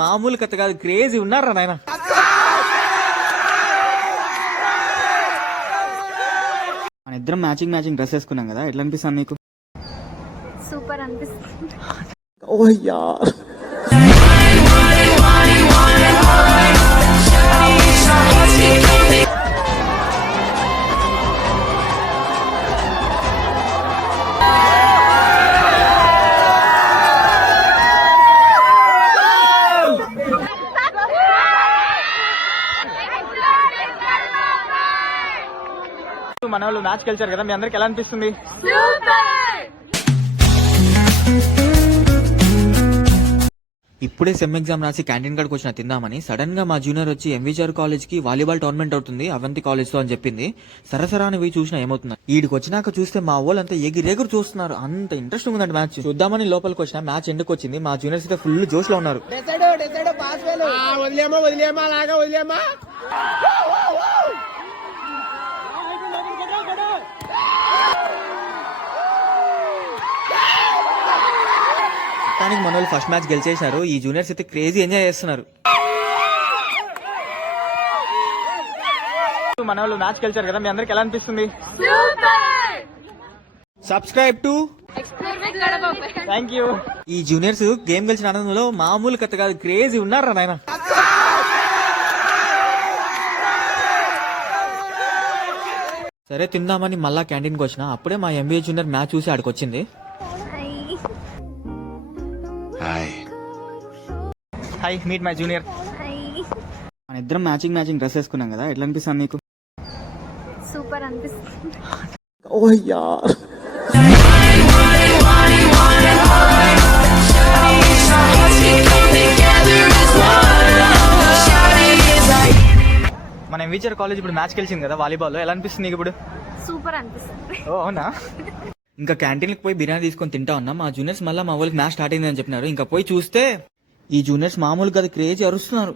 మామూలు కథ కాదు, క్రేజీ ఉన్నారా నాయన. మన ఇద్దరం మ్యాచింగ్ డ్రెస్ వేసుకున్నాం కదా, ఎట్లా అనిపిస్తుంది నీకు? సూపర్ అనిపిస్తుంది. ఓ యార్, మన వాళ్ళు మ్యాచ్ గెలిచారు కదా, మీ అందరికి ఎలా అనిపిస్తుంది? ఇప్పుడే సెమ్ ఎగ్జామ్ రాసి క్యాంటీన్ కాడికి వచ్చిన తిందామని సడన్ గా మా జూనియర్ వచ్చి ఎంవిజార్ కాలేజ్ కి వాలీబాల్ టోర్నమెంట్ అవుతుంది అవంతి కాలేజ్ తో అని చెప్పింది. సరసరా అని పోయి చూసినా ఏమవుతుంది, ఈడికి వచ్చినాక చూస్తే మా వాళ్ళంతా ఎగిరెగురు చూస్తున్నారు. అంత ఇంట్రెస్టింగ్ ఉందండి మ్యాచ్. చూద్దామని లోపలికి వచ్చిన మ్యాచ్ ఎందుకు వచ్చింది, మా జూనియర్స్ అయితే ఫుల్ జోష్ లో ఉన్నారు. కానీ మన వాళ్ళు ఫస్ట్ మ్యాచ్ గెలిచేశారు. ఈ జూనియర్స్ అయితే క్రేజీ ఎంజాయ్ చేస్తున్నారు. మన వాళ్ళు మ్యాచ్ గెలిచారు కదా, మీ అందరికి ఎలా అనిపిస్తుంది? Subscribe to thank you. ఈ జూనియర్స్ గేమ్ గెలిచిన ఆనందంలో మామూలు కథ కాదు, క్రేజీ ఉన్నారా నాయన. సరే తిందామని మళ్ళా క్యాంటీన్కి వచ్చిన అప్పుడే మా ఎంబీఏ జూనియర్ మ్యాచ్ చూసి ఆడికి వచ్చింది. Hi, meet my junior. మన ఇద్దరం మ్యాచింగ్ డ్రెస్ వేసుకున్నాం కదా, ఎట్లా అనిపిస్తుంది నీకు? సూపర్ అనిపిస్తుంది. ఓ యార్, మన ఎంవిజర్ కాలేజ్ ఇప్పుడు మ్యాచ్ గెలిచింది కదా వాలీబాల్, ఎలా అనిపిస్తుంది నీకు ఇప్పుడు? సూపర్ అనిపిస్తుంది. ఓ అవునా. ఇంకా క్యాంటీన్కి పోయి బిర్యానీ తీసుకొని తింటా ఉన్నాం. మా జూనియర్స్ మళ్ళీ మా వాళ్ళకి మ్యాచ్ స్టార్ట్ అయిందని చెప్పినారు. ఇంకా పోయి చూస్తే ఈ జూనియర్స్ మామూలు కదా క్రేజీ అరుస్తున్నారు.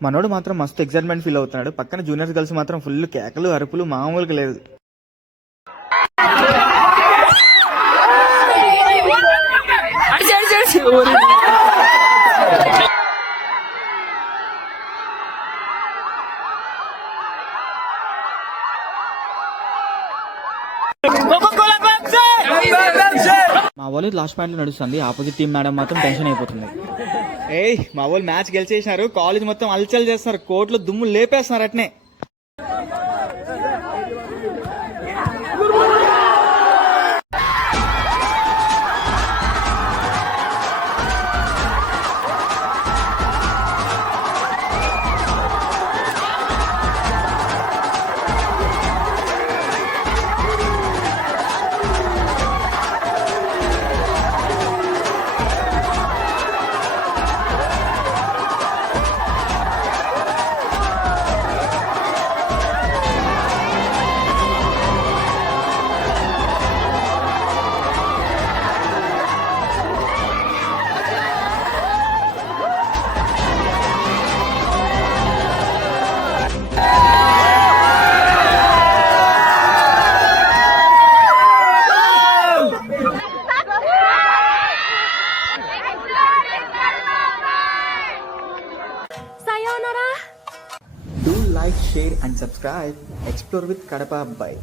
మనోడు మాత్రం మస్తు ఎక్సైట్మెంట్ ఫీల్ అవుతున్నాడు. పక్కన జూనియర్స్ గర్ల్స్ మాత్రం ఫుల్ కేకలు అరుపులు మామూలుగా లేదు. మా వాళ్ళు లాస్ట్ పాయింట్ లో నడుస్తుంది, ఆపోజిట్ టీం మేడం మాత్రం టెన్షన్ అయిపోతుంది. ఏయ్, మా వాళ్ళు మ్యాచ్ గెలిచేసినారు, కాలేజ్ మొత్తం అల్చల్ చేస్తున్నారు, కోర్టులో దుమ్ము లేపేస్తున్నారు అట్నే. Do like, share and subscribe. Explore with Kadapa Abbai.